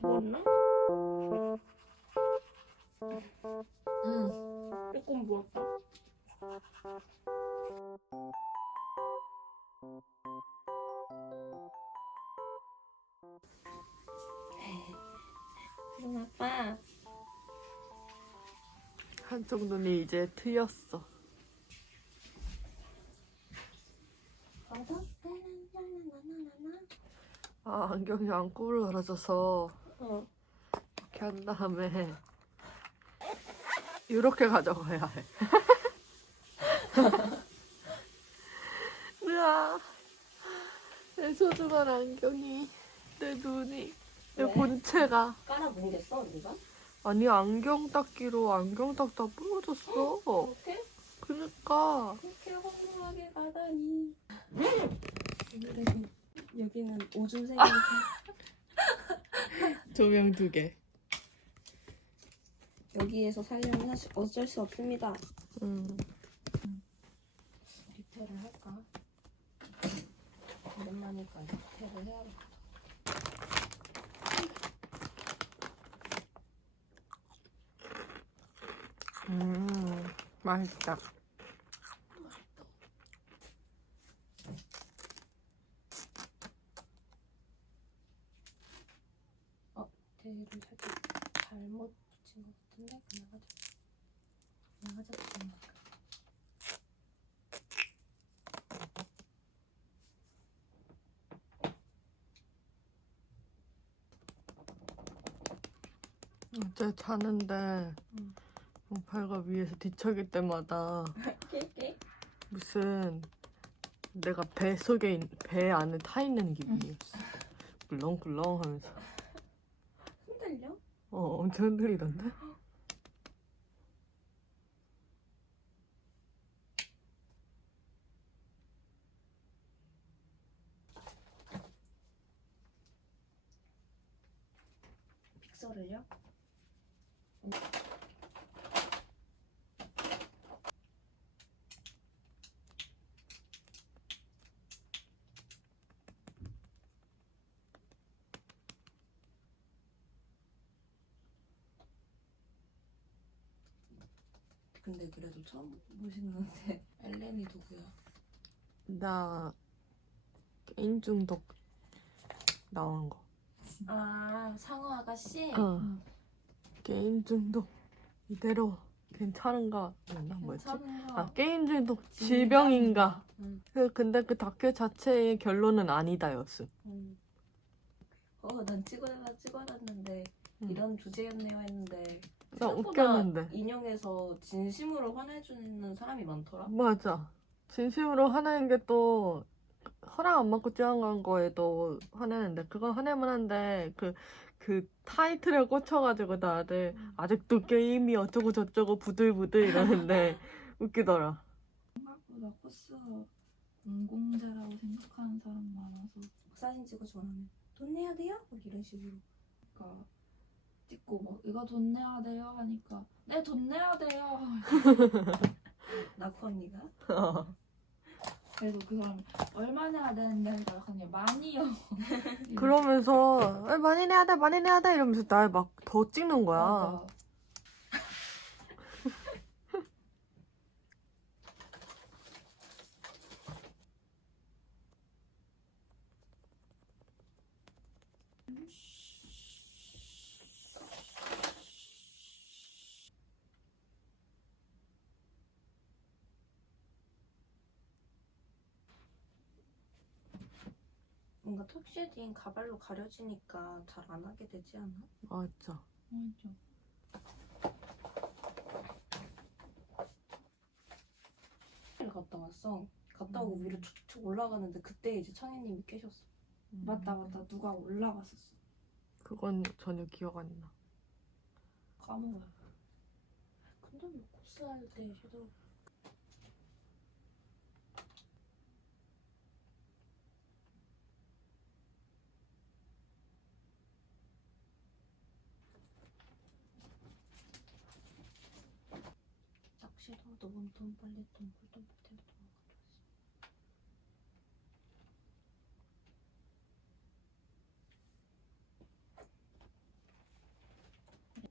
부었나? 응. 조금 부었다. 눈 아빠. 한쪽 눈이 이제 트였어. 아, 안경이 안 구부러져서 어. 이렇게 한 다음에 이렇게 가져가야 해. 으아, 내 소중한 안경이, 내 눈이, 내 왜? 본체가. 깔아 뭉갰어 언니가? 아니 안경 닦기로 안경 닦다 부러졌어. 어떻게? 그니까 그렇게 허술하게 가다니. 여기는, 여기는 오줌생이니까. 조명 두 개. 여기에서 살려면 사실 어쩔 수 없습니다. 음. 리페를 할까? 오랜만이니까 리페를 해야겠다. 음, 맛있다. 테를 살짝 잘못 붙인 것 같은데 그냥 하자. 그냥 하자 그냥 할까? 어제 자는데 응. 용팔가 위에서 뒤척일 때마다 깨깨. 무슨 내가 배 속에 있- 배 안에 타 있는 기분이었어. 꿀렁꿀렁 하면서. 어, 엄청 흔들리던데? 픽서를요? 근데 그래도 처음 보시는데 엘렌이 누구야? 나 게임 중독 나온 거. 아 상어 아가씨? 어. 게임 중독 이대로 괜찮은가? 나 뭐였지? 괜찮은가? 아 게임 중독 질병인가? 응. 그 근데 그 다큐 자체의 결론은 아니다였음. 음. 어, 난 찍어달라 찍어놨는데 음. 이런 주제였네요 했는데 나 생각보다 웃겼는데. 인용해서 진심으로 화내주는 사람이 많더라. 맞아. 진심으로 화내는 게 또 허락 안 받고 찍은 거에도 화내는데 그건 화내면 한데 그, 그 타이틀에 꽂혀가지고 다들 아직도 게임이 어쩌고 저쩌고 부들부들 이러는데 웃기더라. 생각보다 코스 공공재라고 생각하는 사람 많아서 사진 찍어주면 하면 돈 내야 돼요? 막 이런 식으로. 그러니까 찍고 막 이거 돈 내야 돼요 하니까 네 돈 내야 돼요. 나코 언니가 그래서 그 사람이 얼마 내야 되는데 하니까 그냥 많이요. 그러면서 "에, 많이 내야 돼 많이 내야 돼. 이러면서 날 막 더 찍는 거야. 맞아. 뭔가 턱쉐딩 가발로 가려지니까 잘 안 하게 되지 않아? 맞아. 맞아 를 갔다 왔어. 갔다 오고 위로 툭툭 올라가는데 그때 이제 창현님이 계셨어. 맞다 맞다 누가 올라갔었어 그건 전혀 기억 안 나. 까먹어 근데 뭐 코스 할때 섀도우 몬톤 빨래통 폴통 템포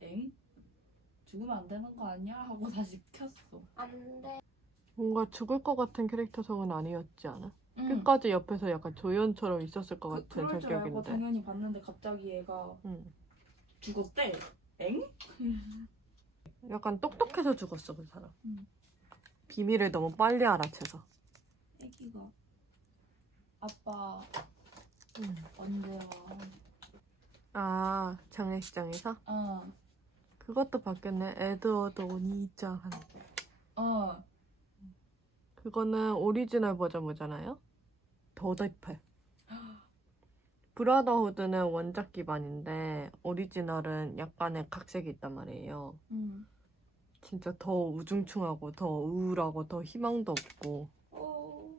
엥? 죽으면 안 되는 거 아니야? 하고 다시 켰어. 안돼 뭔가 죽을 것 같은 캐릭터성은 아니었지 않아? 응. 끝까지 옆에서 약간 조연처럼 있었을 것 그, 같은 그럴 줄 알고 성격인데. 당연히 봤는데 갑자기 얘가 응. 죽었대. 엥? 약간 똑똑해서 죽었어 그 사람. 응. 비밀을 너무 빨리 알아채서. 애기가 아빠 응. 언제 와? 아 장례식장에서 어, 그것도 바뀌었네. 에드워드 오니짱. 어, 그거는 오리지널 버전이잖아요. 더 대패. 브라더후드는 원작 기반인데 오리지널은 약간의 각색이 있단 말이에요. 응. 진짜 더 우중충하고 더 우울하고 더 희망도 없고 어,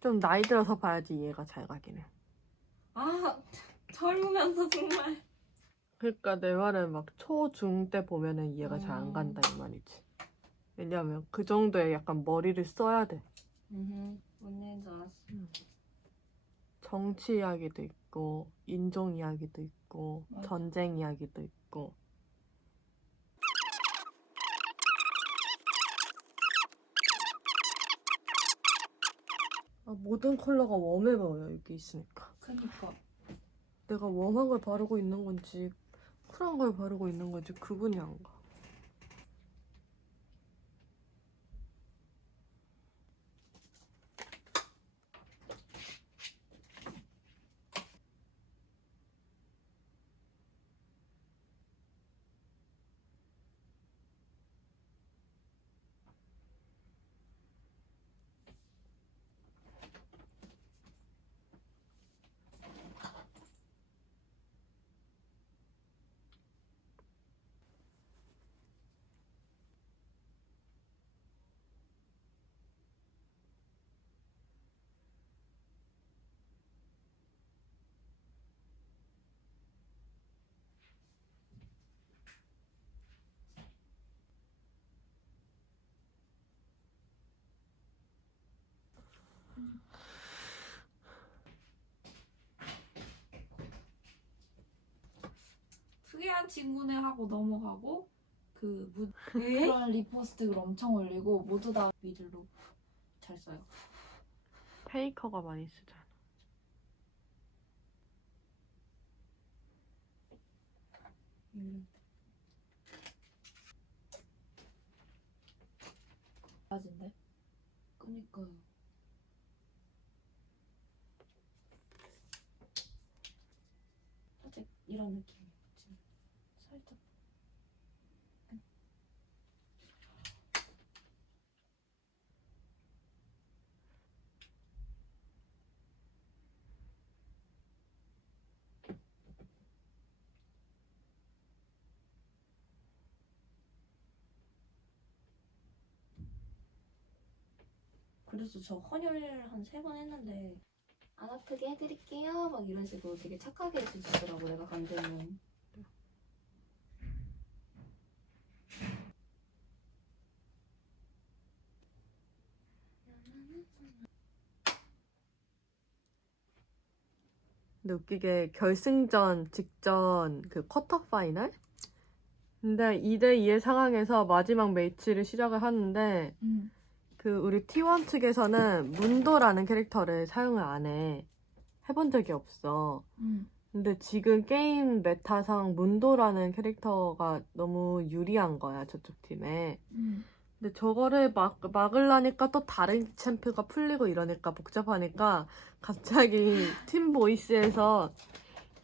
좀 나이 들어서 봐야지 이해가 잘 가긴 해. 아, 젊으면서 정말. 그러니까 내 말은 막 초, 중 때 보면은 이해가 잘안 음. 간다 이 말이지. 왜냐면 그 정도의 약간 머리를 써야 돼. 응, 뭔 얘기인지 알았어. 정치 이야기도 있고 인종 이야기도 있고 맞아. 전쟁 이야기도 있고 아, 모든 컬러가 웜해 보여 여기 있으니까 그니까. 내가 웜한 걸 바르고 있는 건지 쿨한 걸 바르고 있는 건지 구분이 안 가. 특이한 친구네 하고 넘어가고 그 무, 그런 리포스트를 엄청 올리고 모두 다 미들로 잘 써요. 페이커가 많이 쓰잖아. 음. 맞은데? 그니까요. 살짝 이런 느낌이에요. 지금. 살짝. 그래서 저 헌혈 한 세 번 했는데 안 아프게 해드릴게요 막 이런 식으로 되게 착하게 해주시더라고 내가 간 데는 근데 웃기게 결승전 직전 그 쿼터 파이널? 근데 2대2의 상황에서 마지막 매치를 시작을 하는데 음. 그 우리 T1 측에서는 문도라는 캐릭터를 사용을 안 해. 해본 적이 없어. 음. 근데 지금 게임 메타상 문도라는 캐릭터가 너무 유리한 거야, 저쪽 팀에. 음. 근데 저거를 막, 막으려니까 또 다른 챔프가 풀리고 이러니까 복잡하니까 갑자기 팀 보이스에서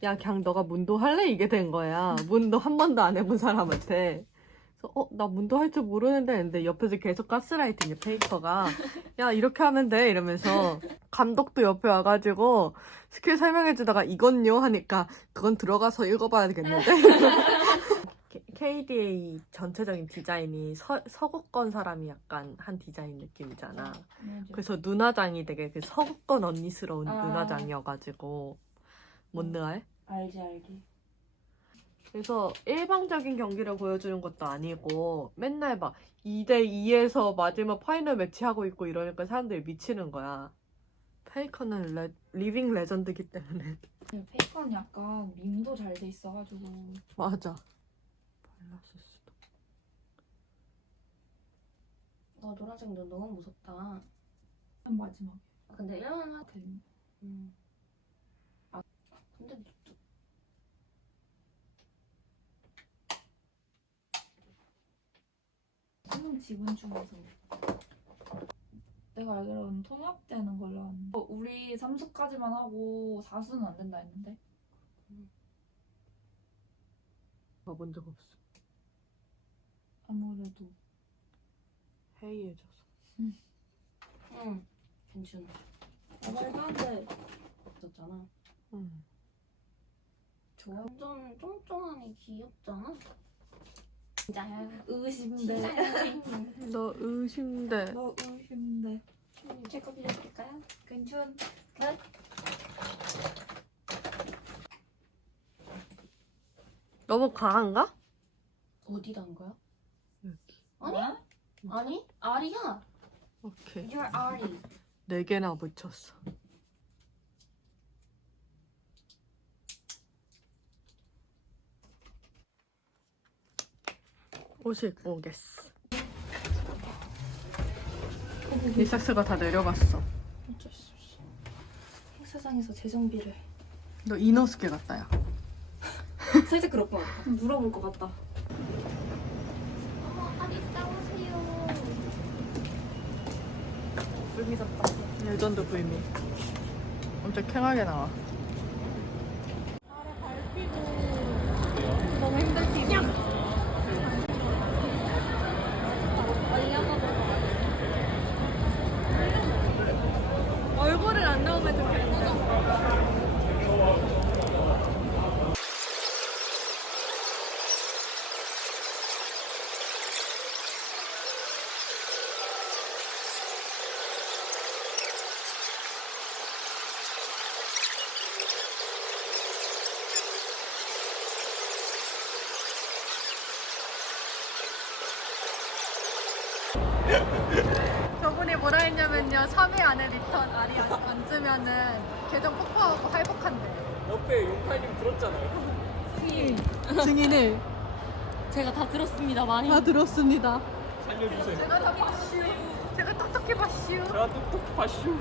야, 그냥 너가 문도 할래? 이게 된 거야. 문도 한 번도 안 해본 사람한테. 그래서 어, 나 문도 할 줄 모르는데 근데 옆에서 계속 가스라이팅해, 페이커가. 야, 이렇게 하면 돼. 이러면서 감독도 옆에 와가지고 스킬 설명해주다가 이건요? 하니까 그건 들어가서 읽어봐야 되겠는데? KDA 전체적인 디자인이 서, 서구권 사람이 약간 한 디자인 느낌이잖아. 그래서 눈화장이 되게 그 서구권 언니스러운 아. 눈화장이어가지고 못 느알? 알지 알지 그래서 일방적인 경기를 보여주는 것도 아니고 맨날 막 2대2에서 마지막 파이널 매치 하고 있고 이러니까 사람들이 미치는 거야. 페이커는 레- 리빙 레전드기 때문에. 페이커는 약간 밈도 잘 돼 있어가지고 맞아. 발랐을 수도. 너 노란색 눈 너무 무섭다. 아, 한 마지막에 근데 이런 하그 음. 아 근데 또- 수능 지분 중에서 내가 알기로는 통합되는 걸로 아는데 어, 우리 3수까지만 하고 4수는 안 된다 했는데 가본 적 없어. 아무래도 해이해져서. 응 괜찮아. 아, 말도 안돼 있었잖아. 응. 저 완전 쫑쫑하니 귀엽잖아. 진짜야. 의심돼. 너 의심돼. 너 의심돼 제거 빌려드릴까요? 괜찮 너무 과한가? 어디다 한 거야? 여기. 아니? 아니? 아리야. 오케이. You're 아리. 네 개나 붙였어. 옷을 입고 오겠어. 리삭스가 다 내려갔어. 어쩔 수 없어 행사장에서 재정비를 너 이너스케 같다, 야. 살짝 그럴 것 같아. 물어볼 것 같다 어머 아리 따오세요. 불미 샀다 레전드 불미. 엄청 쾌하게 나와. 너무 힘들지. 얼굴을 안 나오면 좀 괜찮아. 저분이 뭐라 했냐면요. 3회 안에 리턴 알이 안, 안 뜨면은 계정 폭파하고 할복한대. 옆에 용팔님 들었잖아요. 증인을 제가 다 들었습니다. 많이. 다 들었습니다. 살려주세요. 제가 다 봤슈. 제가 똑똑히 봤슈. 제가 똑똑히 봤슈.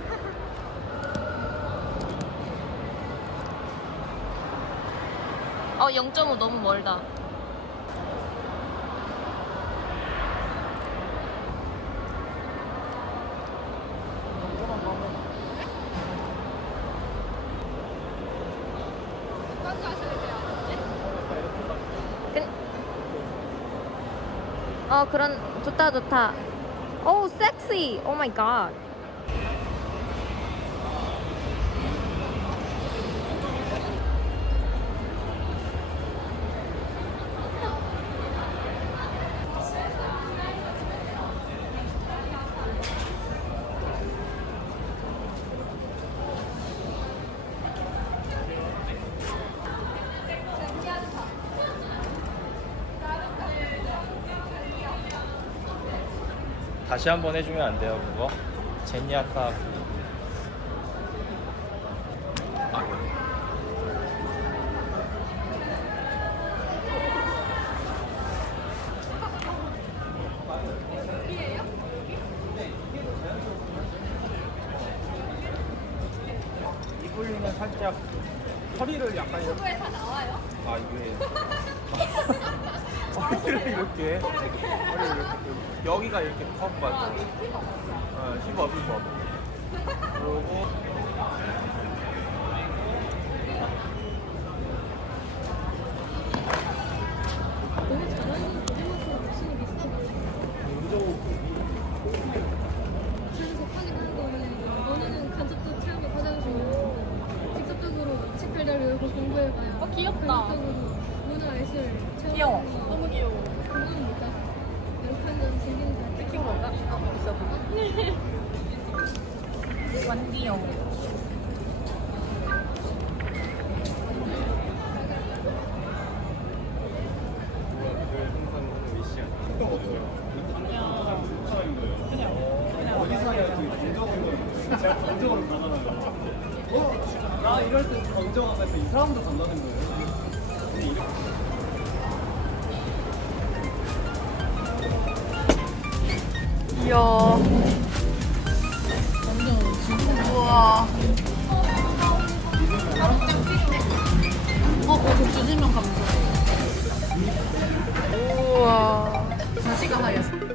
어 0.5 너무 멀다. 어 그런 좋다 좋다. 오 섹시. 오마 다시 한번 해주면 안 돼요, 그거? 제니아카. 이불리는 살짝 허리를 약간 유튜브에 다 나와요? 아 이게 허리를 이렇게 허리를 이렇게 여기가 이렇게 컵 맞아 어, 힙업 힙 关掉 맛있다. 바로짱 삐네. 어, 어, 저 주지면 감사. 우와. 다시 가야겠어.